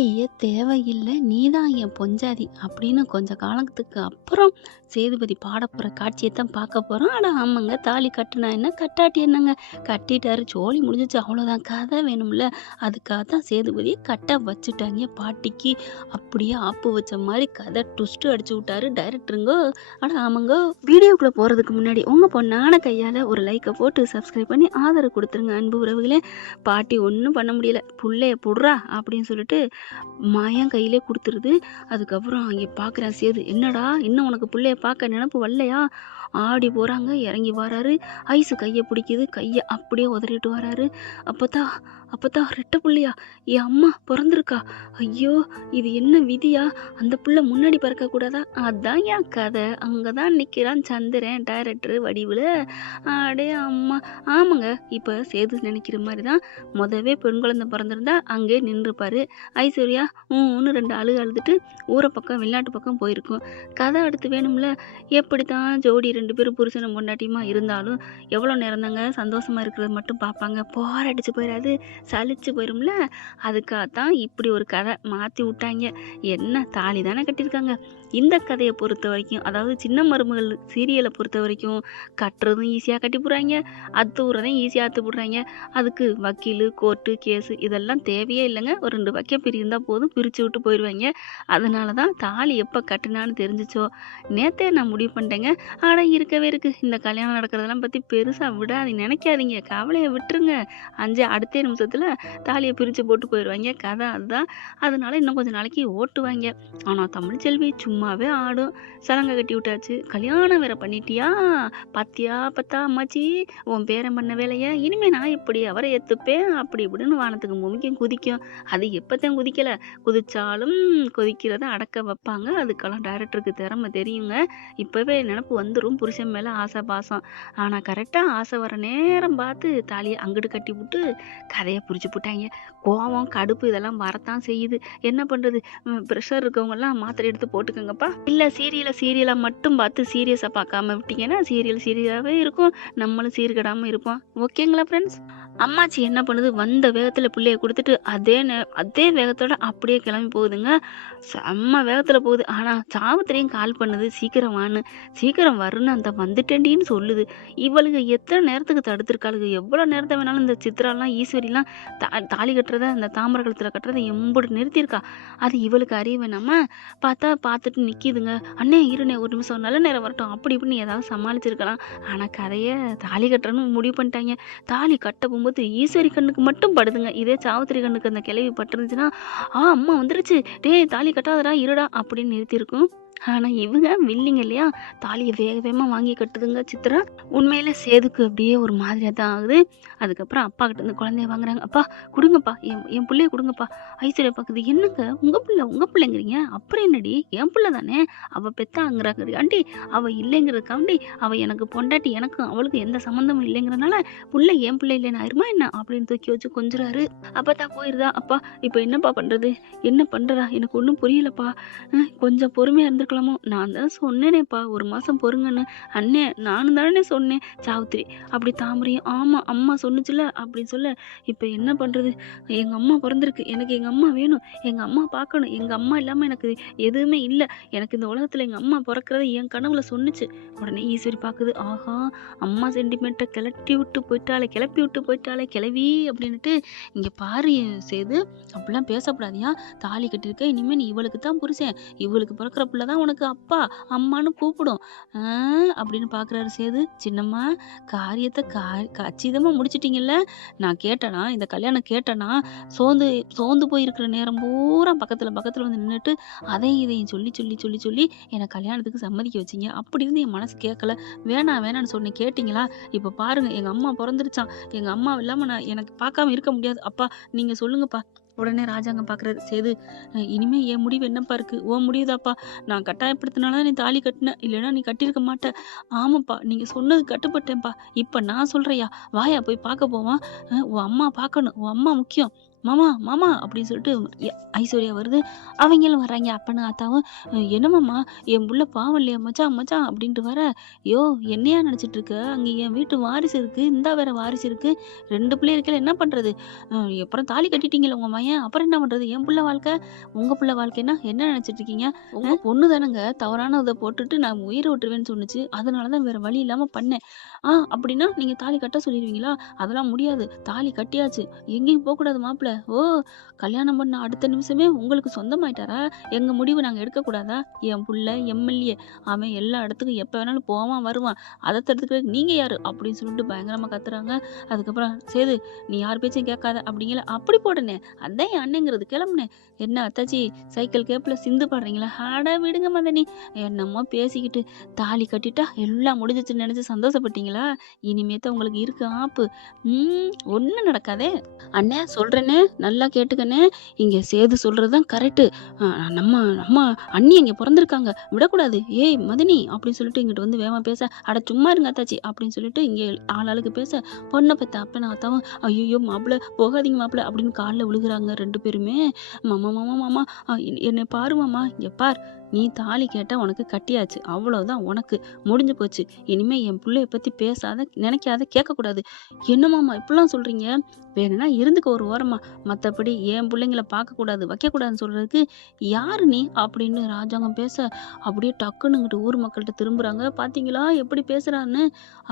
தாலியே தேவையில்ல, நீதான் என் பொஞ்சாதி அப்படின்னு கொஞ்ச காலத்துக்கு அப்புறம் சேதுபதி பாடப்போற காட்சியத்தான் பார்க்க போறோம். ஆனா ஆமாங்க, தாலி கட்டுனா என்ன, கட்டாட்டி என்னங்க, கட்டிட்டாரு சோலி முடிஞ்சுச்சு அவ்வளோதான். கதை வேணும்ல, அதுக்காக தான் சேதுபதிய கட்ட வச்சுட்டாங்க. பாட்டிக்கு அப்படியே ஆப்பு வச்ச மாரி கதை ட்விஸ்ட் அடிச்சு விட்டாரு டைரக்டருங்கோ. ஆனா ஆமாங்க, வீடியோக்குள்ள போறதுக்கு முன்னாடி உங்க பொண்ணான கையால ஒரு லைக்கை போட்டு சப்ஸ்கிரைப் பண்ணி ஆதரவு கொடுத்துருங்க அன்பு உறவுகளே. பாட்டி ஒன்றும் பண்ண முடியல, புள்ளைய புடுறா அப்படின்னு சொல்லிட்டு மயன் கையிலே குடுத்துருது. அதுக்கப்புறம் அங்கே பார்க்குறேன் சேது, என்னடா இன்னும் உனக்கு புள்ளைய பார்க்க நினப்பு வரலையா? ஆடி போகிறாங்க, இறங்கி வராரு. ஐஸு கையை பிடிக்குது, கையை அப்படியே உதறிட்டு வராரு. அப்பத்தா அப்பத்தா ரெட்டை புள்ளையா? என் அம்மா பிறந்திருக்கா? ஐயோ, இது என்ன விதியா? அந்த புள்ள முன்னாடி பிறக்கக்கூடாதா? அதான் என் கதை. அங்கே தான் நிற்கிறான் சந்திரன் டைரக்டர் வடிவில். அடே அம்மா, ஆமாங்க. இப்போ சேது நினைக்கிற மாதிரி தான், மொதவே பெண் குழந்தை பிறந்திருந்தா அங்கே நின்றுப்பாரு. ஐஸ்வர்யா ஒன்று ரெண்டு அழுதுட்டு ஊரை பக்கம் வெளிநாட்டு பக்கம் போயிருக்கும். கதை அடுத்து வேணும்ல. எப்படி தான் ஜோடி 2 பேரும் புருஷனும் பொண்டாட்டியுமா இருந்தாலும் எவ்வளோ நேரம் தாங்க சந்தோஷமா இருக்கிறது மட்டும் பார்ப்பாங்க? போராடிச்சு போயிடாது, சலிச்சு போயிரும்ல. அதுக்காகத்தான் இப்படி ஒரு கதை மாற்றி விட்டாங்க. என்ன, தாலி தானே கட்டியிருக்காங்க. இந்த கதையை பொறுத்த வரைக்கும், அதாவது சின்ன மருமகள் சீரியலை பொறுத்த வரைக்கும், கட்டுறதும் ஈஸியாக கட்டி போடுறாங்க, அத்துறதையும் ஈஸியாக அத்து போடுறாங்க. அதுக்கு வக்கீல், கோர்ட்டு, கேஸு இதெல்லாம் தேவையே இல்லைங்க. ஒரு 2 வக்கீல் இருந்தால் போதும், பிரித்து விட்டு போயிடுவாங்க. அதனால தான் தாலி எப்போ கட்டுனான்னு தெரிஞ்சிச்சோ நேற்றே நான் முடிவு பண்ணிட்டேங்க. ஆனால் இருக்கவே இருக்குது, இந்த கல்யாணம் நடக்கிறதெல்லாம் பற்றி பெருசாக விடாதீங்க, நினைக்காதீங்க, கவலையை விட்டுருங்க. அடுத்த நிமிஷத்தில் தாலியை பிரித்து போட்டு போயிடுவாங்க. கதை அதுதான். அதனால இன்னும் கொஞ்சம் நாளைக்கு ஓட்டுவாங்க. ஆனால் தமிழ்ச்செல்வி சும்மாவே ஆடும். சலங்கை கட்டி விட்டாச்சு, கல்யாணம் வேற பண்ணிட்டியா? பத்தியா பத்தா அம்மாச்சி உன் பேரன் பண்ண வேலையை இனிமேல் நான் இப்படி அவரை ஏற்றுப்பேன் அப்படி இப்படின்னு வானத்துக்கு பூமிக்கும் குதிக்கும். அது எப்போத்தான் குதிக்கலை, குதிச்சாலும் கொதிக்கிறத அடக்க வைப்பாங்க. அதுக்கெல்லாம் டைரக்டருக்கு திறமை தெரியுங்க. இப்போவே நினப்பு வந்துடும் புருஷன் மேலே ஆசை பாசம். ஆனால் கரெக்டாக ஆசை வர நேரம் பார்த்து தாலியை அங்கிட்டு கட்டி விட்டு கதையை புரிச்சு போட்டாங்க. கோவம், கடுப்பு இதெல்லாம் வரத்தான் செய்யுது. என்ன பண்ணுறது, ப்ரெஷர் இருக்கவங்கெல்லாம் மாத்திரை எடுத்து போட்டுக்கோங்கப்பா. இல்லை சீரியலாக மட்டும் பார்த்து சீரியஸாக பார்க்காம விட்டீங்கன்னா சீரியலாகவே இருக்கும், நம்மளும் சீர்கெடாமல் இருப்போம். ஓகேங்களா ஃப்ரெண்ட்ஸ்? அம்மாச்சி என்ன பண்ணுது, வந்த வேகத்தில் பிள்ளைய கொடுத்துட்டு அதே வேகத்தோட அப்படியே கிளம்பி போகுதுங்க. செம்ம வேகத்தில் போகுது. ஆனால் சாவித்திரியும் கால் பண்ணுது, சீக்கிரம் வான்னு. சீக்கிரம் வருன்னு அந்த வந்துட்டேண்டின்னு சொல்லுது. இவளுக்கு எத்தனை நேரத்துக்கு தடுத்துருக்காளுங்க? எவ்வளோ நேரத்தை வேணாலும் இந்த சித்ராலாம் ஈஸ்வரிலாம் தாலி கட்டுறத, அந்த தாமரை கழுத்தில் கட்டுறதை எம்புட்டு நிறுத்தியிருக்கா. அது இவளுக்கு அறிய வேணாமா? பார்த்துட்டு நிற்கிதுங்க. அண்ணே இருண்ணே, ஒரு நிமிஷம், நல்ல நேரம் வரட்டும் அப்படி இப்படின்னு ஏதாவது சமாளிச்சிருக்கலாம். ஆனால் கதையை தாலி கட்டுறன்னு முடிவு பண்ணிட்டாங்க. தாலி கட்ட போகும்போது ஈஸ்வரி கண்ணுக்கு மட்டும் படுதுங்க. இதே சாவித்திரி கண்ணுக்கு அந்த கிளவி பட்டுருந்துச்சுன்னா, அம்மா வந்துருச்சு, டேய் தாலி கட்டாதடா இருடா அப்படின்னு நிறுத்தியிருக்கும். ஆனால் இவங்க வில்லிங்க இல்லையா, தாலியை வேகமாக வாங்கி கட்டுதுங்க சித்ரா. உண்மையில சேதுக்கு அப்படியே ஒரு மாதிரியாக தான் ஆகுது. அதுக்கப்புறம் அப்பா கிட்ட இருந்து குழந்தைய வாங்குறாங்க. அப்பா கொடுங்கப்பா, என் பிள்ளைய கொடுங்கப்பா. ஐஸ்வர்யா பார்க்குது, என்னங்க உங்கள் பிள்ளைங்கிறீங்க? அப்புறம் என்னடி, என் பிள்ளை தானே, அவள் பெத்தாங்கிறாங்க ஆண்டி. அவள் இல்லைங்கிறதுக்காண்டி அவள் எனக்கு பொண்டாட்டி, எனக்கும் அவளுக்கும் எந்த சம்மந்தமும் இல்லைங்கிறனால பிள்ளை என் பிள்ளை இல்லைன்னு ஆயிருமா என்ன அப்படின்னு தூக்கி வச்சு கொஞ்சுறாரு. அப்பா தான் போயிருதா? அப்பா இப்போ என்னப்பா பண்ணுறது, என்ன பண்ணுறதா எனக்கு ஒன்றும் புரியலப்பா, கொஞ்சம் பொறுமையாக இருந்திருக்கலாமோ. நான் தான் சொன்னேனேப்பா, ஒரு மாதம் பொறுங்கன்னு. அண்ணே நானும் தானே சொன்னேன். சாவித்திரி அப்படி தாமரையும், ஆமாம் அம்மா சொன்னுச்சுல அப்படின்னு சொல்ல. இப்போ என்ன பண்ணுறது, எங்கள் அம்மா பிறந்திருக்கு, எனக்கு எங்கள் அம்மா வேணும், எங்கள் அம்மா பார்க்கணும், எங்கள் அம்மா இல்லாமல் எனக்கு எதுவுமே இல்லை, எனக்கு இந்த உலகத்தில் எங்கள் அம்மா பிறக்கிறத என் கனவுல சொன்னுச்சு. உடனே ஈஸ்வரி பார்க்குது, ஆஹா அம்மா சென்டிமெண்ட்டை கிளப்பி விட்டு போயிட்டாலே கிளவி அப்படின்னுட்டு. இங்கே பாரு சேது, அப்படிலாம் பேசக்கூடாதியா, தாலி கட்டியிருக்க, இனிமேல் நீ இவளுக்கு தான் புருஷன், இவளுக்கு பிறக்கிற பிள்ளை தான் உனக்கு அப்பா அம்மானு கூப்பிடும் அப்படின்னு பார்க்குறாரு சேது. சின்னம்மா, காரியத்தை கச்சிதமாக முடிச்சிட்டிங்கல்ல. நான் கேட்டேனா, இந்த கல்யாணம் கேட்டேனா, சோர்ந்து போயிருக்கிற நேரம் பூரா பக்கத்தில் வந்து நின்றுட்டு அதையும் சொல்லி என்னை கல்யாணத்துக்கு சம்மதிக்க வச்சிங்க. அப்படி இருந்து என் மனசு கேட்கல, வேணான்னு சொன்னேன், கேட்டிங்களா? இப்போ பாருங்கள் எங்கள் அம்மா பிறந்துருச்சான், எங்கள் அம்மா இல்லாமல் நான் எனக்கு பார்க்காம இருக்க முடியாது. அப்பா நீங்கள் சொல்லுங்கப்பா. உடனே ராஜாங்கம் பார்க்குறாரு. சேது, இனிமேல் என் முடிவு என்னப்பா இருக்குது, ஓ முடியுதாப்பா? நான் கட்டாயப்படுத்தினால நீ தாலி கட்டின, இல்லைன்னா நீ கட்டியிருக்க மாட்டேன். ஆமாப்பா, நீங்கள் சொன்னது கட்டுப்பட்டேன்ப்பா. இப்போ நான் சொல்கிறையா, வாயா போய் பார்க்க போவான். உன் அம்மா பார்க்கணும், உன் அம்மா முக்கியம். மாமா மாமா அப்படின்னு சொல்லிட்டு ஐஸ்வர்யா வருது. அவங்களும் வர்றாங்க. அப்பனும் ஆத்தாவும் என்னமாம்மா என் புள்ள பாவம் இல்லையா மச்சான் மச்சான் அப்படின்ட்டு வர, யோ என்னையா நினச்சிட்டு இருக்க, அங்கே என் வீட்டு வாரிசு இருக்கு, இந்தா வேற வாரிசு இருக்கு, 2 பிள்ளை இருக்கல என்ன பண்ணுறது, அப்புறம் தாலி கட்டிட்டீங்களே உங்கள் மையன், அப்புறம் என்ன பண்ணுறது, என் புள்ள வாழ்க்கை உங்கள் புள்ள வாழ்க்கைன்னா என்ன நினச்சிட்டு இருக்கீங்க, உங்கள் பொண்ணு தானேங்க தவறான இதை போட்டுட்டு நான் உயிரை விட்டுருவேன்னு சொன்னுச்சு, அதனால தான் வேற வழி இல்லாமல் பண்ணேன். அப்படின்னா நீங்கள் தாலி கட்ட சொல்லிடுவீங்களா, அதெல்லாம் முடியாது, தாலி கட்டியாச்சு, எங்கேயும் போகக்கூடாது மாப்பிள்ள. ஓ கல்யாணம் பண்ண அடுத்த நிமிஷமே உங்களுக்கு சொந்தமாயிட்டாரா, எங்க முடிவு நாங்க எடுக்கக்கூடாதா, என் புள்ள எம்எல்ஏ, அவன் எல்லா இடத்துக்கும் எப்போ வேணாலும் போவான் வருவான், அதை தடுத்துக்கிறதுக்கு நீங்க யாரு அப்படின்னு சொல்லிட்டு பயங்கரமா கத்துறாங்க. அதுக்கப்புறம் சேது நீ யார் பேச்சும் கேட்காத அப்படிங்கல, அப்படி போடனே அதான் என் அண்ணங்கிறது, கிளம்புனேன். என்ன அத்தாச்சி சைக்கிள் கேப்ல சிந்து பாடுறீங்களா, ஆட விடுங்க மதனி, என்னமோ பேசிக்கிட்டு தாலி கட்டிட்டா எல்லாம் முடிஞ்சிச்சுன்னு நினைச்சு சந்தோஷப்பட்டீங்களா, இனிமேத்த உங்களுக்கு இருக்கு ஆப்பு. ஒன்றும் நடக்காதே அண்ணே, சொல்றேனே நல்லா கேட்டுக்கண்ணே, இங்க சேது சொல்றதுதான் கரெக்டு, நம்ம நம்ம அண்ணி இங்க பிறந்திருக்காங்க, விடக்கூடாது, ஏய் மதினி அப்படின்னு சொல்லிட்டு இங்கிட்டு வந்து வேகமா பேச, அட சும்மா இருங்க அத்தாச்சி அப்படின்னு சொல்லிட்டு இங்கே ஆளாளுக்கு பேச, பொண்ணை பத்த அப்ப நான் அத்தாவும் ஐயோ மாப்பிள்ள போகாதீங்க மாப்பிள்ள அப்படின்னு காலில் விழுகுறாங்க 2 பேருமே. மாமா மாமா மாமா என்னை பாரு மாமா, இங்க பார், நீ தாலி கேட்டா உனக்கு கட்டியாச்சு, அவ்வளவுதான், உனக்கு முடிஞ்சு போச்சு, இனிமே என் பிள்ளைய பத்தி பேசாத நினைக்காத கேட்கக்கூடாது. என்னமாமா இப்படிலாம் சொல்றீங்க, வேணும்னா இருந்துக்க ஒரு ஓரமா, மற்றபடி என் பிள்ளைங்கள பார்க்கக்கூடாது வைக்கக்கூடாதுன்னு சொல்றதுக்கு யாரு நீ அப்படின்னு ராஜாங்கம் பேச, அப்படியே டக்குன்னுங்கிட்டு ஊர் மக்கள்கிட்ட திரும்புறாங்க. பாத்தீங்களா எப்படி பேசுறான்னு,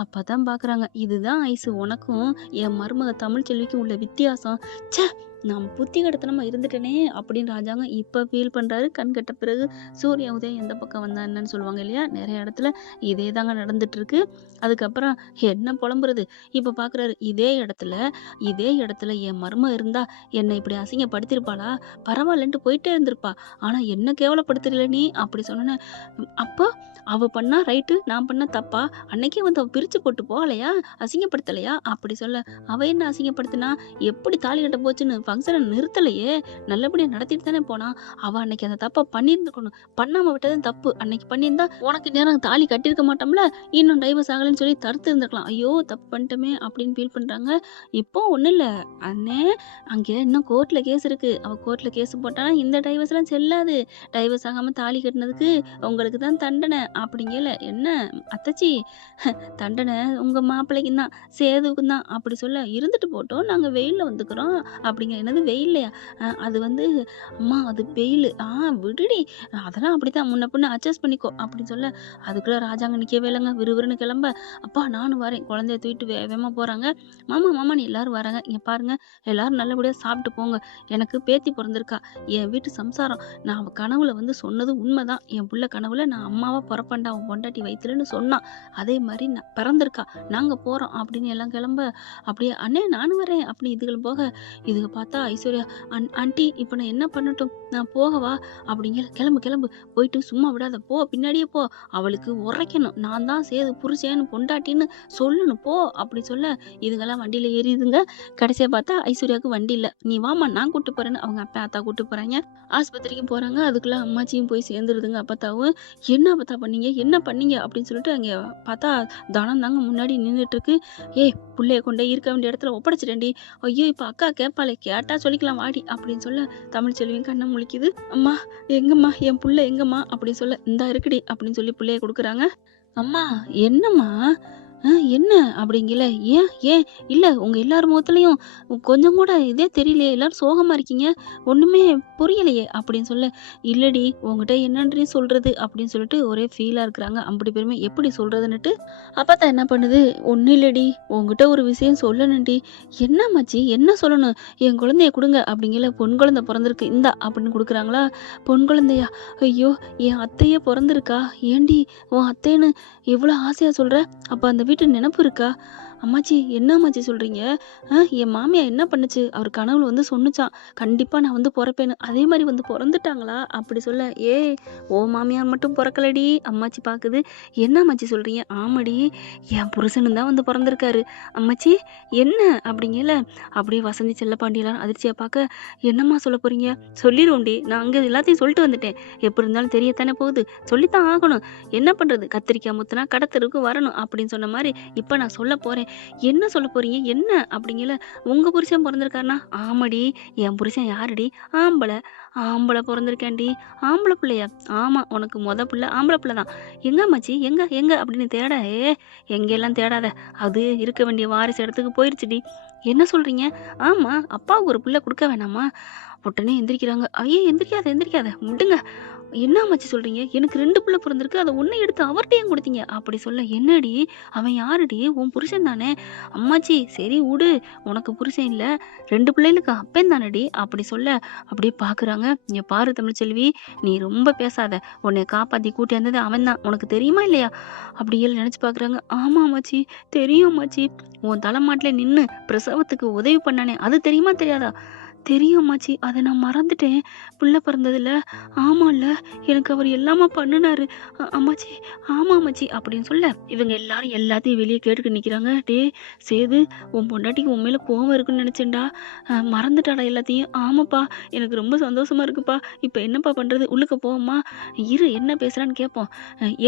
அப்பதான் பாக்குறாங்க இதுதான் ஐசு உனக்கும் என் மருமக தமிழ் செல்விக்கும் உள்ள வித்தியாசம். ச்சே நான் புத்தி கடத்தனமா இருந்துட்டேனே அப்படின்னு ராஜாங்க இப்ப ஃபீல் பண்றாரு. கண் கட்ட பிறகு சூரிய உதயம் எந்த பக்கம் வந்தா என்னன்னு சொல்லுவாங்க இல்லையா, நிறைய இடத்துல இதே தாங்க நடந்துட்டு இருக்கு. அதுக்கப்புறம் என்ன புலம்புறது, இப்ப பாக்குறாரு இதே இடத்துல என் மர்மம் இருந்தா என்னை இப்படி அசிங்கப்படுத்திருப்பாளா, பரவாயில்லன்ட்டு போயிட்டே இருந்திருப்பா, ஆனா என்ன கேவலப்படுத்துறல நீ அப்படி சொன்ன, அப்போ அவ பண்ணா ரைட்டு நான் பண்ண தப்பா, அன்னைக்கே வந்து அவ பிரிச்சு போட்டு போகலையா, அசிங்கப்படுத்தலையா அப்படி சொல்ல, அவ என்ன அசிங்கப்படுத்தினா, எப்படி தாலி கட்ட போச்சுன்னு ஃபங்க்ஷனை நிறுத்தலையே, நல்லபடியா நடத்திட்டு தானே போனா, அவ அன்னைக்கு அந்த தப்பை பண்ணியிருந்துக்கணும், பண்ணாம விட்டதும் தப்பு, அன்னைக்கு பண்ணியிருந்தா உனக்கு நேரம் தாலி கட்டியிருக்க மாட்டோம்ல, இன்னும் டைவர்ஸ் ஆகலன்னு சொல்லி தடுத்து இருந்திருக்கலாம், ஐயோ தப்பு பண்ணிட்டோமே அப்படின்னு ஃபீல் பண்றாங்க. இப்போ ஒன்றும் இல்லை அண்ணே, அங்கே இன்னும் கோர்ட்டில் கேஸ் இருக்கு, அவள் கோர்ட்டில் கேஸ் போட்டானா இந்த டைவர்ஸ்லாம் செல்லாது, டைவர்ஸ் ஆகாமல் தாலி கட்டினதுக்கு உங்களுக்கு தான் தண்டனை அப்படிங்கல. என்ன அத்தச்சி தண்டனை உங்கள் மாப்பிள்ளைக்கு தான் சேதுவுக்கு தான் அப்படி சொல்ல, இருந்துட்டு போட்டோம் நாங்கள் வெயிலில் வந்துக்கிறோம் அப்படிங்க. என்னது வெயில்லையா, அது வந்து அம்மா அது வெயில், விடுடி அதெல்லாம் அப்படித்தான் முன்ன பின்ன அட்ஜஸ்ட் பண்ணிக்கோ அப்படின்னு சொல்ல, அதுக்குள்ளே ராஜாங்க நிற்கவே இல்லைங்க, விறுவிறுன்னு கிளம்ப, அப்பா நானும் வரேன், குழந்தைய தூக்கிட்டு வேகமாக போகிறாங்க. மாமா மாமான்னு எல்லாரும் வராங்க, இங்கே பாருங்க எல்லாரும் நல்லபடியாக சாப்பிட்டு போங்க, எனக்கு பேத்தி பிறந்திருக்கா, என் வீட்டு சம்சாரம், நான் அவள் கனவுல வந்து சொன்னது உண்மைதான், என் புள்ள கனவுல நான் அம்மாவா பிறப்பேன்டா அவன் பொண்டாட்டி வயிற்றுலன்னு சொன்னான், அதே மாதிரி நான் பிறந்திருக்கா, நாங்கள் போகிறோம் அப்படின்னு எல்லாம் கிளம்ப, அப்படியே அண்ணே நானும் வரேன் அப்படி இதுகள் போக, இதுக பார்த்தா ஐஸ்வர்யா ஆண்டி இப்போ நான் என்ன பண்ணட்டும், நான் போகவா அப்படிங்கிற, கிளம்பு கிளம்பு போயிட்டு சும்மா விடாத போ, பின்னாடியே போ, அவளுக்கு உரைக்கணும் நான் தான் சேது புருஷேன்னு பொண்டாட்டின்னு சொல்லணும் போ அப்படி சொல்ல, இதுங்கெல்லாம் வண்டியில் ஏறிதுங்க. கடைசியாக பார்த்தா ஐஸ்வர்யாவுக்கு வண்டி இல்லை, நீ வாமா நான் கூட்டு போறேன்னு அவங்க அப்பா அத்தா கூட்டு போறாங்க. ஆஸ்பத்திரிக்கு போறாங்க, அதுக்குள்ள அம்மாச்சியும் போய் சேர்ந்துருதுங்க. அப்பத்தாவும் என்ன அப்பத்தா பண்ணீங்க என்ன பண்ணீங்க அப்படின்னு சொல்லிட்டு அங்கே பார்த்தா தனம் தாங்க முன்னாடி நின்றுட்டு இருக்கு. ஏய் புள்ளைய கொண்டே இருக்க வேண்டிய இடத்துல ஒப்படைச்சிட்டேன்டி, ஐயோ இப்போ அக்கா கேட்பாளே, கேட்டா சொல்லிக்கலாம் வாடி அப்படின்னு சொல்ல, தமிழ் செல்வியும் கண்ணை முழிக்குது. அம்மா எங்கம்மா என் புள்ள எங்கம்மா அப்படின்னு சொல்ல, இந்தா இருக்குடி அப்படின்னு சொல்லி புள்ளைய கொடுக்குறாங்க. அம்மா என்னம்மா என்ன அப்படிங்கல, ஏன் ஏன் இல்லை உங்கள் எல்லார் முகத்துலையும் கொஞ்சம் கூட இதே தெரியலையே, எல்லாரும் சோகமாக இருக்கீங்க, ஒன்றுமே புரியலையே அப்படின்னு சொல்ல, இல்லடி உங்ககிட்ட என்னன்றி சொல்கிறது அப்படின்னு சொல்லிட்டு ஒரே ஃபீலாக இருக்கிறாங்க. அப்படி பேருமே எப்படி சொல்கிறதுன்னுட்டு அப்போ என்ன பண்ணுது, ஒன்றும் இல்லடி உங்ககிட்ட ஒரு விஷயம் சொல்லணும்டி, என்ன மச்சி என்ன சொல்லணும், என் குழந்தைய கொடுங்க அப்படிங்கல, பொன் குழந்தை பிறந்திருக்கு இந்தா அப்படின்னு கொடுக்குறாங்களா. பொன் குழந்தையா, ஐயோ என் அத்தையே பிறந்திருக்கா, ஏண்டி உன் அத்தைன்னு எவ்வளோ ஆசையாக சொல்கிற, அப்போ அந்த வீட்டு நினப்பு இருக்கா, அம்மாச்சி என்ன அம்மாச்சி சொல்கிறீங்க, என் மாமியா என்ன பண்ணுச்சு, அவர் கனவுல வந்து சொன்னுச்சான் கண்டிப்பாக நான் வந்து பிறப்பேன்னு, அதே மாதிரி வந்து பிறந்துட்டாங்களா அப்படி சொல்ல, ஏ ஓ மாமியார் மட்டும் பிறக்கலடி அம்மாச்சி பார்க்குது, என்ன அம்மாச்சி சொல்கிறீங்க, ஆமாடி என் புருஷனு தான் வந்து பிறந்திருக்காரு அம்மாச்சி என்ன அப்படிங்கல. அப்படியே வசந்தி செல்லப்பாண்டியெல்லாம் அதிர்ச்சியாக பார்க்க, என்னம்மா சொல்ல போகிறீங்க, சொல்லிடுவோண்டி நான் அங்கே எல்லாத்தையும் சொல்லிட்டு வந்துட்டேன், எப்படி இருந்தாலும் தெரியத்தானே போகுது, சொல்லித்தான் ஆகணும், என்ன பண்ணுறது, கத்திரிக்காய் முத்துனா கடத்தருக்கு வரணும் அப்படின்னு சொன்ன மாதிரி இப்போ நான் சொல்ல போகிறேன், என்ன சொல்ல போறீங்க? என்ன அப்படிங்கல. உங்க புருஷன் பொறந்திருக்காருன்னா? ஆமாடி. என் புருஷன் யாருடி? ஆம்பள. ஆம்பள பொறந்திருக்கான்டி. ஆம்பள புள்ளையா? ஆமா. உனக்கு புள்ள ஆம்பள புள்ள தான். எங்க அம்மாச்சி? எங்க? எங்க? அப்படின்னு தேட, எங்கெல்லாம் தேடாத. அது இருக்க வேண்டிய வாரிசு இடத்துக்கு போயிருச்சுடி. என்ன சொல்றீங்க? ஆமா. அப்பாவுக்கு ஒரு புள்ள குடுக்க வேணாமா? உடனே எந்திரிக்கிறாங்க. ஐய! எந்திரிக்காத, எந்திரிக்காத. விடுங்க. என்ன அம்மாச்சி சொல்றீங்க? எனக்கு 2 புள்ள பொறந்திருக்கு. அத ஒண்ண எடுத்து அவர்ட்ட ஏன் குடுத்தீங்க? அப்படி சொல்ல, என்னடி? அவன் யாருடி? உன் புருஷன் தானே? அம்மாச்சி சரி உடு. உனக்கு புருஷன் இல்ல. 2 பிள்ளைகளுக்கு அப்பன் தானடி? அப்படி சொல்ல, அப்படியே பார்க்குறாங்க. இங்க பாரு தமிழ்ச்செல்வி, நீ ரொம்ப பேசாத. உன்னைய காப்பாத்தி கூட்டியாந்தது அவன் தான். உனக்கு தெரியுமா இல்லையா? அப்படியே நெனச்சு பார்க்குறாங்க. ஆமா அம்மாச்சி. தெரியும் அம்மாச்சி. உன் தலைமாட்ல நின்னு பிரசவத்துக்கு உதவி பண்ணானே, அது தெரியுமா தெரியாதா? தெரியும் அம்மாச்சி. அத நான் மறந்துட்டேன். புள்ள பிறந்ததுல. ஆமால்ல. எனக்கு அவரு எல்லாமே பண்ணுனாரு. அம்மாச்சி, ஆமா அம்மாச்சி அப்படின்னு சொல்ல, இவங்க எல்லாரும் எல்லாத்தையும் வெளிய கேட்டுட்டு நிக்கிறாங்க. டேய் சேது, உன் பொண்டாட்டிக்கு உன் மேல கோவம் இருக்குன்னு நெனச்சேன்டா. மறந்துட்டாடா எல்லாத்தையும். ஆமாப்பா, எனக்கு ரொம்ப சந்தோஷமா இருக்குப்பா. இப்ப என்னப்பா பண்றது? உள்ளுக்க போவோமா? இரு என்ன பேசுறான்னு கேட்போம்.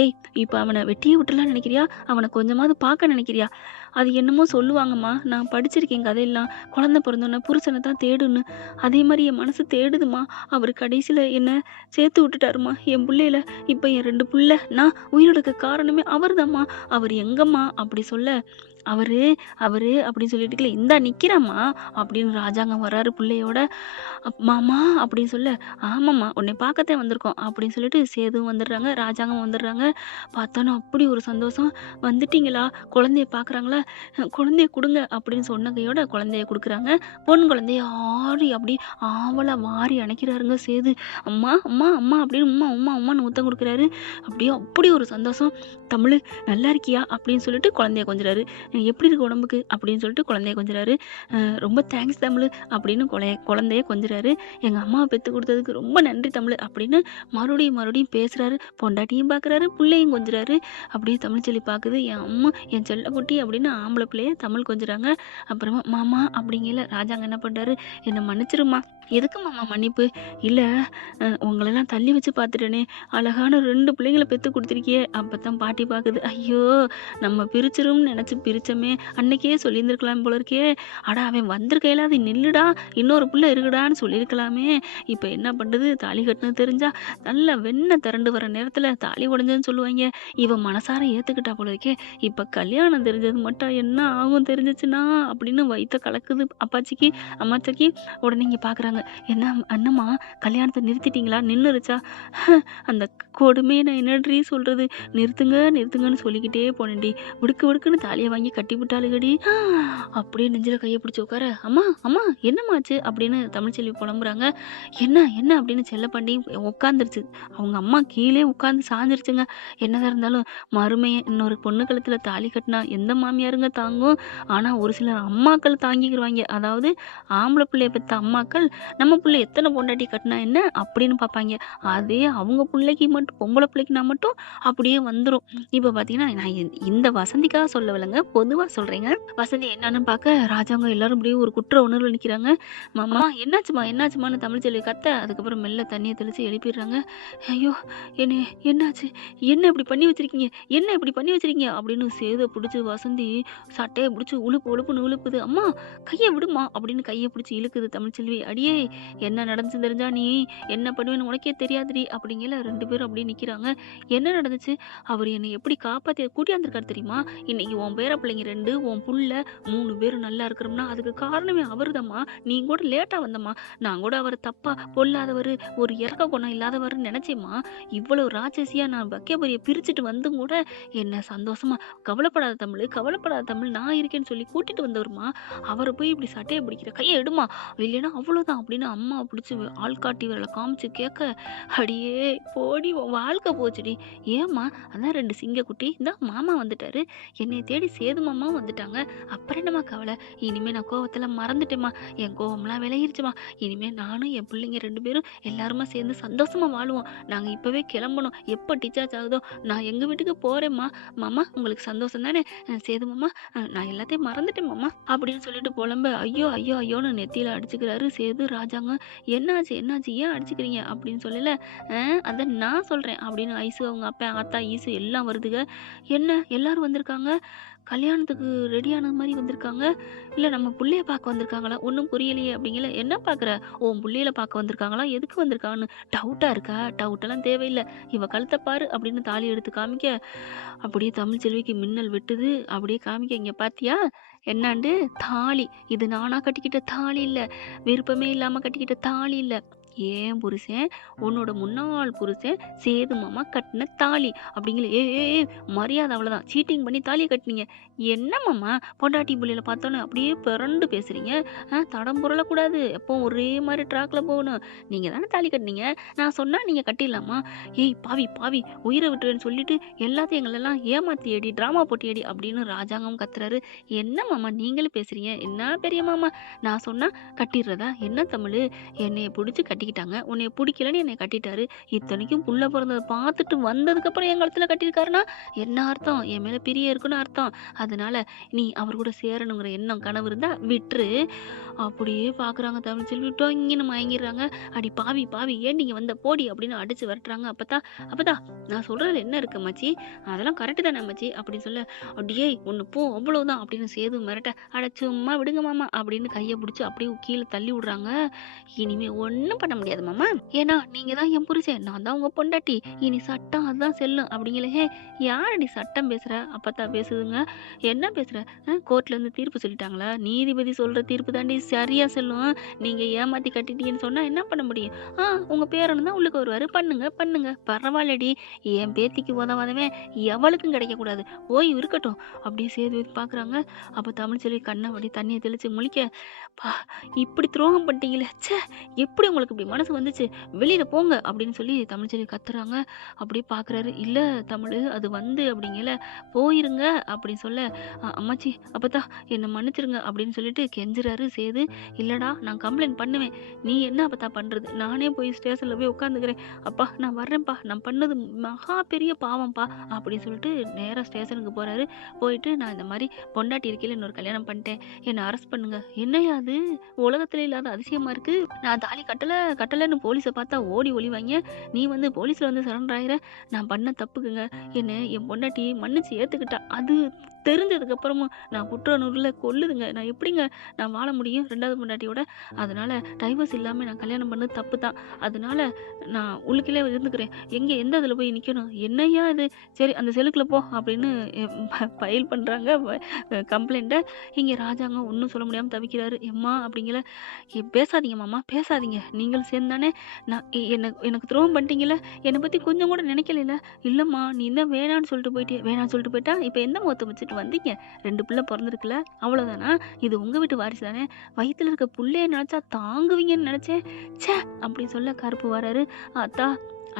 ஏய், இப்ப அவன வெட்டியே விட்டுறலாம்னு நெனைக்கிறியா? அவன கொஞ்சமாவது பார்க்க நெனைக்கிறியா? அது என்னமோ சொல்லுவாங்கம்மா. நான் படிச்சிருக்கேன் கதையெல்லாம். குழந்தை பொறந்தோனே புருஷன தான் தேடுன்னு. அதே மாரி என் மனசு தேடுதும்மா. அவரு கடைசில என்ன சேர்த்து விட்டுட்டாரும்மா என் புள்ளையில. இப்ப என் 2 புள்ள. நான் உயிரோட இருக்க காரணமே அவர்தாம்மா. அவரு எங்கம்மா? அப்படி சொல்ல, அவரு அவரு அப்படின்னு சொல்லிட்டுருக்கல, இந்தா நிக்கிறேம்மா அப்படின்னு ராஜாங்கம் வர்றாரு புள்ளையோட. மாமா அப்படின்னு சொல்ல, ஆமாம்மா உன்னை பார்க்கத்தான் வந்திருக்கோம் அப்படின்னு சொல்லிட்டு சேதுவும் வந்துடுறாங்க, ராஜாங்கம் வந்துடுறாங்க. பார்த்தோன்னா அப்படி ஒரு சந்தோஷம். வந்துட்டீங்களா? குழந்தைய பார்க்குறாங்களா? குழந்தைய குடுங்க அப்படின்னு சொன்ன கையோட குழந்தைய குடுக்குறாங்க. பொன் குழந்தைய ஆடி அப்படி ஆவலா வாரி அணைக்கிறாருங்க சேது. அம்மா அம்மா அம்மா அப்படின்னு உம்மா உம்மா உம்மான்னு முத்தம் குடுக்குறாரு. அப்படியே அப்படி ஒரு சந்தோஷம். தமிழு நல்லா இருக்கியா? அப்படின்னு சொல்லிட்டு குழந்தைய கொஞ்சுறாரு. எப்படி இருக்கு உடம்புக்கு? அப்படின்னு சொல்லிட்டு குழந்தைய கொஞ்சுறாரு. ரொம்ப தேங்க்ஸ் தமிழு அப்படின்னு குழந்தைய கொஞ்சுறாரு. எங்க அம்மாவ பெத்து குடுத்ததுக்கு ரொம்ப நன்றி தமிழு அப்படின்னு மறுபடியும் மறுபடியும் பேசுறாரு. பொண்டாட்டியும் பார்க்குறாரு, புள்ளையும் கொஞ்சுறாரு. அப்படியே தமிழ்ச்செல்வி பார்க்குது. என் அம்மா, என் செல்லக்குட்டி அப்படின்னு ஆம்பள பிள்ளைய தமிழ் கொஞ்சுறாங்க. அப்புறமா மாமா அப்படிங்கல ராஜாங்க என்ன பண்றாரு? என்ன மன்னிச்சிருமா. எதுக்கு மாமா மன்னிப்பு? இல்ல உங்களெல்லாம் தள்ளி வச்சு பார்த்துட்டேனே. அழகான 2 பிள்ளைங்கள பெத்து குடுத்துருக்கியே. அப்பதான் பாட்டி பார்க்குது. ஐயோ! நம்ம பிரிச்சிரும்னு நெனச்சு பிரிச்சோமே. அன்னைக்கே சொல்லியிருந்திருக்கலாம் போல இருக்கே. அட அவன் வந்திருக்கையில அது நில்லுடா, இன்னொரு புள்ள இருக்குடான்னு சொல்லியிருக்கலாமே. இப்ப என்ன பண்றது? தாலி கட்டுனது தெரிஞ்சா நல்லா வெண்ணெய் திரண்டு வர நேரத்துல தாலி உடைஞ்சதுன்னு சொல்லுவாய்ங்க. இவ மனசார ஏத்துக்கிட்டா போல இருக்கே. இப்ப கல்யாணம் தெரிஞ்சது மட்டும் என்ன ஆகும் தெரிஞ்சுச்சுன்னா அப்படின்னு வயித்த கலக்குது அப்பாச்சிக்கு, அம்மாச்சிக்கு. உடனே இங்க பார்க்குறாங்க. என்ன அண்ணம்மா கல்யாணத்த நிறுத்திட்டீங்களா? நின்னுருச்சா? அந்த கொடுமைய நான் என்னடி சொல்றது? நிறுத்துங்க நிறுத்துங்கன்னு சொல்லிக்கிட்டே போனேன்டி. உடுக்கு உடுக்குன்னு தாலிய வாங்கி கட்டி விட்டாளுகடி. அப்படியே நெஞ்சில கைய பிடிச்சு உட்கார, அம்மா அம்மா என்னம்மா ஆச்சு? அப்படின்னு தமிழ்ச்செல்வி புலம்புறாங்க. என்ன என்ன அப்படின்னு செல்லப்பாண்டி உட்காந்துருச்சு. அவங்க அம்மா கீழே உட்காந்து சாஞ்சிருச்சுங்க. என்னதான் இருந்தாலும் மருமைய இன்னொரு பொண்ணு கழுத்துல தாலி கட்டினா எந்த மாமியாருங்க தாங்கும்? ஆனா ஒரு சிலர் அம்மாக்கள் தாங்கிக்கிருவாங்க. அதாவது ஆம்பளை பிள்ளைய பெத்த அம்மாக்கள், நம்ம புள்ள எத்தனை பொண்டாட்டி கட்டினா என்ன அப்படின்னு பார்ப்பாங்க. அதே அவங்க பிள்ளைக்கு மட்டும் பொம்பளை பிள்ளைக்குனா மட்டும் அப்படியே வந்துரும். இப்ப பார்த்தீங்கன்னா, நான் இந்த வசந்திக்காக சொல்லவில்லங்க. பொதுவா சொல்றேங்க. வசந்தி என்னன்னு பார்க்க ராஜாங்க எல்லாரும் அப்படியே ஒரு குற்ற உணர்வுல நிக்கிறாங்க. மாமா என்னாச்சும்மா என்னாச்சும்மான்னு தமிழ்ச்செல்வி கத்த, அதுக்கப்புறம் மெல்ல தண்ணிய தெளிச்சு எழுப்பிடுறாங்க. ஐயோ! என்னைய என்னாச்சு? என்ன இப்படி பண்ணி வச்சிருக்கீங்க? என்ன இப்படி பண்ணி வச்சிருக்கீங்க? அப்படின்னு சேத புடிச்சு வசந்தி சட்டைய புடிச்சு உழுப்பு உழுப்புன்னு உழுப்புது. அம்மா கைய விடுமா அப்படின்னு கைய பிடிச்சு இழுக்குது தமிழ்ச்செல்வி. அடியே என்ன நடந்துச்சுன்னு தெரிஞ்சா நீ என்ன பண்ணுவேன்னு உனக்கே தெரியாதுடி அப்படிங்கல 2 பேரும் அப்படியே நிக்கிறாங்க. என்ன நடந்துச்சு? அவர் என்னை எப்படி காப்பாத்தி கூட்டியாந்துருக்காரு தெரியுமா? இன்னைக்கு உன் பேர பிள்ளைங்க 2, உன் புள்ள 3 பேரும் நல்லா இருக்கிறோம்னா அதுக்கு காரணமே அவர்தாம்மா. நீ கூட லேட்டா வந்தம்மா. நான் கூட அவர் தப்பா பொல்லாதவரு, ஒரு இறக்க குணம் இல்லாதவருன்னு நினைச்சேம்மா. இவ்வளவு ராட்சசியா நான் பக்கேபரிய பிரிச்சுட்டு வந்தும் கூட என்ன சந்தோஷமா கவலைப்படாத தமிழ், கவலைப்படாத தமிழ் நான் இருக்கேன்னு சொல்லி கூட்டிட்டு வந்தவருமா. அவரை போய் இப்படி சட்டையை பிடிக்கிற கையை எடுமா, இல்லைன்னா அவ்வளோதான் அப்படின்னு அம்மா பிடிச்சி ஆள்காட்டி விரலை காமிச்சு கேட்க, அடியே போடி உன் வாழ்க்கை போச்சுடி. ஏம்மா? அதான் 2 சிங்கக்குட்டி இந்த மாமா வந்துட்டாரு, என்னை தேடி சேது மாமாவும் வந்துட்டாங்க. அப்புறம் என்னம்மா கவலை? இனிமே நான் கோவத்தெல்லாம் மறந்துட்டேம்மா. என் கோவம்லாம் விளையிருச்சுமா. இனிமே நானும் என் பிள்ளைங்க 2 பேரும் எல்லாருமா சேர்ந்து சந்தோஷமா வாழுவோம். நாங்க இப்பவே கிளம்பணும். எப்போ டிச்சார்ஜ் ஆகுதோ நான் எங்க வீட்டுக்கு போறேம்மா. மாமா உங்களுக்கு சந்தோஷம் தானே? சேது மாமா நான் எல்லாத்தையும் மறந்துட்டேன் மாமா அப்படின்னு சொல்லிட்டு புலம்ப, ஐயோ ஐயோ ஐயோன்னு நெத்தியில அடிச்சுக்கிறாரு சேது. ராஜாங்க என்னாச்சு என்னாச்சு ஏன் அடிச்சுக்கிறீங்க அப்படின்னு சொல்லல. அதான் நான் சொல்றேன் அப்படின்னு ஐசு அவங்க அப்பா ஆத்தா ஈசு எல்லாம் வருதுங்க. என்ன எல்லாரும் வந்திருக்காங்க? கல்யாணத்துக்கு ரெடி ஆன மாரி வந்திருக்காங்க. இல்ல நம்ம புள்ளைய பார்க்க வந்திருக்காங்களா? ஒண்ணும் புரியலையே அப்படிங்கல. என்ன பார்க்குற? உன் புள்ளையில பார்க்க வந்திருக்காங்களா? எதுக்கு வந்திருக்காங்கன்னு டவுட்டா இருக்கா? டவுட்டெல்லாம் தேவையில்ல. இவ கழுத்த பாரு அப்படின்னு தாலி எடுத்து காமிக்க, அப்படியே தமிழ்ச்செல்விக்கு மின்னல் வெட்டுது. அப்படியே காமிக்க, இங்க பார்த்தியா? என்னாண்டு தாலி. இது நானா கட்டிக்கிட்ட தாலி இல்ல. விருப்பமே இல்லாம கட்டிக்கிட்ட தாலி இல்ல. ஏன் புருஷன், உன்னோட முன்னாள் புருஷன் சேது மாமா கட்டின தாலி அப்படிங்கல. மரியாதை அவ்வளவுதான். சீட்டிங் பண்ணி தாலியை கட்டினீங்க. என்ன மாமா பொண்டாட்டி புள்ளையில பார்த்தோன்னே அப்படியே பிறண்டு பேசுறீங்க? தடம் புரளக்கூடாது. எப்பவும் ஒரே மாதிரி ட்ராக்ல போகணும். நீங்க தானே தாலி கட்டினீங்க. நான் சொன்னா நீங்க கட்டிடலாமா? ஏய் பாவி பாவி, உயிரை விட்டுருன்னு சொல்லிட்டு எல்லாத்தையும் எங்களெல்லாம் ஏமாத்தியடி, டிராமா போட்டியடி அப்படின்னு ராஜாங்கம் கத்துறாரு. என்ன மாமா நீங்களும் பேசுறீங்க? என்ன பெரிய மாமா, நான் சொன்னா கட்டிடுறதா? என்ன தமிழ், என்னைய பிடிச்சி கட்டிக்கிட்டாங்க, உன்னைய பிடிக்கலன்னு என்னை கட்டிட்டாரு. இத்தனைக்கும் புள்ள பிறந்ததை பார்த்துட்டு வந்ததுக்கு அப்புறம் என் கழுத்துல கட்டியிருக்காருன்னா என்ன அர்த்தம்? என் மேல பிரிய இருக்குன்னு அர்த்தம். அதனால நீ அவர் கூட சேரணுங்கிற எண்ணம் கனவு இருந்தா விட்டுரு. அப்படியே பாக்குறாங்க தமிழ்ச்செல்வி. டொங்கின்னு மயங்கிடுறாங்க. அடி பாவி பாவி, ஏன் நீங்க வந்த போடி அப்படின்னு அடிச்சு விரட்டுறாங்க. அப்பதா நான் சொல்றதுல என்ன இருக்கு மச்சி, அதெல்லாம் கரெக்டு தானே மச்சி அப்படின்னு சொல்ல, அப்படியே ஒண்ணு போ அவ்வளவுதான் அப்படின்னு சேது மிரட்ட, அட சும்மா விடுங்க மாமா அப்படின்னு கையை பிடிச்சி அப்படியே கீழே தள்ளி விடுறாங்க. இனிமே ஒண்ணும் பண்ண முடியாது மாமா, ஏன்னா நீங்க தான் என் புருஷன், நான் தான் உங்க பொண்டாட்டி, இனி சட்டம் அதுதான் செல்லும் அப்படிங்களே. யாரடி சட்டம் பேசுற? அப்பத்தா பேசுதுங்க. என்ன பேசுற? கோர்ட்ல இருந்து தீர்ப்பு சொல்லிட்டாங்களா? நீதிபதி சொல்ற தீர்ப்பு தாண்டி சரியா செல்லும். நீங்க ஏமாத்தி கட்டிட்டீங்கன்னு சொன்னா என்ன பண்ண முடியும்? உங்க பேரனு தான் உள்ளுக்கு வருவாரு. பண்ணுங்க பண்ணுங்க, பரவாயில்லடி. என் பேத்திக்கு உதவாதவன் எவளுக்கும் கிடைக்க கூடாது, போய் இருக்கட்டும் அப்படியே சேது பாக்குறாங்க. அப்ப தமிழ்ச்செல்வி கண்ணை அப்படி தண்ணியை தெளிச்சு முழிக்க, பா இப்படி துரோகம் பண்ணிட்டீங்களே, ச்சே எப்படி உங்களுக்கு இப்படி மனசு வந்துச்சு, வெளியில போங்க அப்படின்னு சொல்லி தமிழ்ச்செல்வி கத்துறாங்க. அப்படியே பாக்குறாரு. இல்ல தமிழ், அது அப்படிங்கல, போயிருங்க அப்படின்னு சொல்ல, அம்மாச்சி அப்பத்தா என்னை மன்னிச்சிருங்க அப்படின்னு சொல்லிட்டு கெஞ்சுறாரு சேது. இல்லடா நான் கம்ப்ளைண்ட் பண்ணுவேன். நீ என்ன அப்பத்தா பண்றது, நானே போய் ஸ்டேஷன்ல போய் உட்காந்துக்கிறேன். அப்பா நான் வர்றேன்ப்பா, நான் பண்ணது மகா பெரிய பாவம்ப்பா அப்படின்னு சொல்லிட்டு நேரா ஸ்டேஷனுக்கு போறாரு. போயிட்டு நான் இந்த மாதிரி பொண்டாட்டி இருக்கையில இன்னொரு கல்யாணம் பண்ணிட்டேன், என்னை அரெஸ்ட் பண்ணுங்க. என்னையா அது உலகத்துல இல்லாத அதிசயமா இருக்கு, நான் தாலி கட்டலன்னு போலீஸை பார்த்தா ஓடி ஒளிவாங்க, நீ போலீஸ்ல சரண்டர் ஆயிர. நான் பண்ண தப்புக்குங்க, என்ன என் பொண்டாட்டி மன்னிச்சு ஏத்துக்கிட்டா, அது தெரிஞ்சதுக்கு அப்புறமும் நான் குற்றநூறுல கொல்லுதுங்க. நான் எப்படிங்க நான் வாழ முடியும் ரெண்டாவது பொண்டாட்டியோட? அதனால டைவர்ஸ் இல்லாம நான் கல்யாணம் பண்ணது தப்பு தான். அதனால நான் உள்ளுக்குள்ளே இருந்துக்கிறேன். எந்த இதுல போய் நிக்கணும்? என்னையா இது? சரி அந்த செலுக்குல போ அப்படின்னு ஃபைல் பண்றாங்க கம்ப்ளைண்ட்டை. இங்க ராஜாங்க ஒன்றும் சொல்ல முடியாம தவிக்கிறாரு. எம்மா அப்படிங்கிற, பேசாதீங்க மாமா பேசாதீங்க, நீங்கள் சேர்ந்தானே நான் எனக்கு துரோகம் பண்ணிட்டீங்கல்ல, என்னை பத்தி கொஞ்சம் கூட நினைக்கல. இல்லம்மா நீ தான் வேணான்னு சொல்லிட்டு போயிட்டா இப்ப எந்த முகத்தை வச்சுட்டு வந்தீங்க? 2 பிள்ளை பிறந்திருக்குல்ல, அவ்வளவுதானா? இது உங்க வீட்டு வாரிசு தானே, வயித்துல இருக்க புள்ளைய நினைச்சா தாங்குவீங்கன்னு நினைச்சேன். ச்சே அப்படி சொல்ல கருப்பு வராரு. அத்தா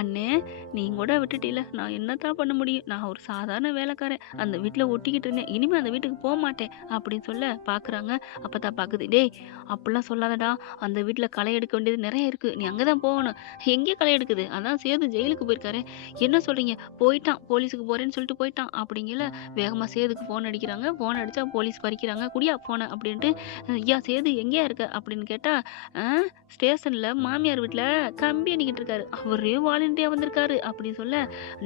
அண்ணே நீங்க கூட விட்டுட்டீல, நான் என்னத்தான் பண்ண முடியும், நான் ஒரு சாதாரண வேலைக்காரன், அந்த வீட்டுல ஒட்டிக்கிட்டு இருந்தேன், இனிமே அந்த வீட்டுக்கு போக மாட்டேன் அப்படின்னு சொல்ல பாக்குறாங்க. அப்பதான் பாக்குது, டேய் அப்படிலாம் சொல்லாதடா, அந்த வீட்டுல களை எடுக்க வேண்டியது நிறைய இருக்கு, நீ அங்கதான் போகணும். எங்கே களை எடுக்குது? அதான் சேது ஜெயிலுக்கு போயிருக்காரு. என்ன சொல்றீங்க? போயிட்டான், போலீஸுக்கு போறேன்னு சொல்லிட்டு போயிட்டான் அப்படிங்கல. வேகமா சேதுக்கு போன் அடிக்கிறாங்க. போன் அடிச்சா போலீஸ் பறிக்கிறாங்க. குடியா போன அப்படின்ட்டு, ஐயா சேது எங்கேயா இருக்க அப்படின்னு கேட்டா, ஸ்டேஷன்ல மாமியார் வீட்டுல கம்பி அணிக்கிட்டு இருக்காரு, அவரே வாலண்டியா வந்திருக்காரு அப்படின்னு சொல்ல,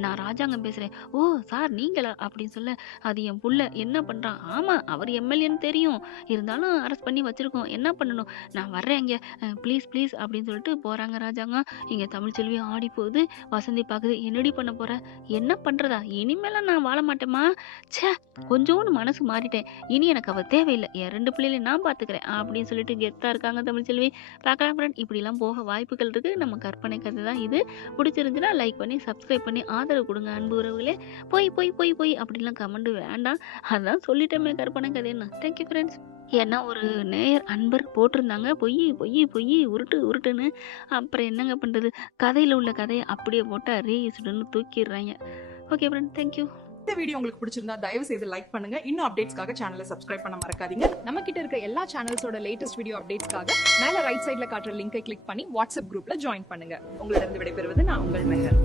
நான் ராஜாங்கம் பேசுறேன். ஓ சார் நீங்களா அப்படின்னு சொல்ல, அது என் புள்ள என்ன பண்றான்? ஆமா அவர் எம்எல்ஏன்னு தெரியும், இருந்தாலும் அரெஸ்ட் பண்ணி வச்சிருக்கோம், என்ன பண்ணணும், நான் வர்றேன் இங்க ப்ளீஸ் ப்ளீஸ் அப்படின்னு சொல்லிட்டு போறாங்க ராஜாங்கம். இங்க தமிழ்ச்செல்வி ஆடி போகுது. வசந்தி பாக்குது. என்னடி பண்ண போற? என்ன பண்றதா? இனிமேல நான் வாழ மாட்டேமா, ச்சே கொஞ்சோன்னு மனசு மாறிட்டேன், இனி எனக்கு அவ தேவையில்லை, என் 2 பிள்ளைகளையும் நான் பாத்துக்கிறேன் அப்படின்னு சொல்லிட்டு கெத்தா இருக்காங்க தமிழ்ச்செல்வி. பார்க்கலாம் ஃப்ரெண்ட், இப்படிலாம் போக வாய்ப்புகள் இருக்கு. நம்ம கற்பனை கதை தான் இது. பிடிச்சிருந்துச்சுன்னா லைக் பண்ணி சப்ஸ்கிரைப் பண்ணி ஆதரவு கொடுங்க அன்பு உறவுகளே. போய் போய் போய் போய் அப்படிலாம் கமெண்ட் வேண்டாம், அதான் சொல்லிட்டோமே கற்பனை கதைன்னு. Thank you friends. ஏன்னா ஒரு நேயர் அன்பர் போட்டிருந்தாங்க, பொய் பொய் பொய் உருட்டு உருட்டுன்னு. அப்புறம் என்னங்க பண்றது, கதையில உள்ள கதையை அப்படியே போட்டா ரீயூஸ்டுன்னு தூக்கிடுறாங்க. Okay friend, thank you. இந்த வீடியோ உங்களுக்கு பிடிச்சிருந்தா தயவு செய்து லைக் பண்ணுங்க. இன்னும் அப்டேட்ஸ்க்காக சேனலை சப்ஸ்கிரைப் பண்ண மறக்காதீங்க. நம்ம கிட்ட இருக்க எல்லா சேனல்ஸோட லேட்டஸ்ட் வீடியோ அப்டேட்ஸ்க்காக மேல ரைட் சைடுல காட்டுற லிங்கை கிளிக் பண்ணி வாட்ஸ்அப் குரூப்ல ஜாயின் பண்ணுங்க. உங்களிடம் விடைபெறுவது நான் உங்கள் மெஹர்.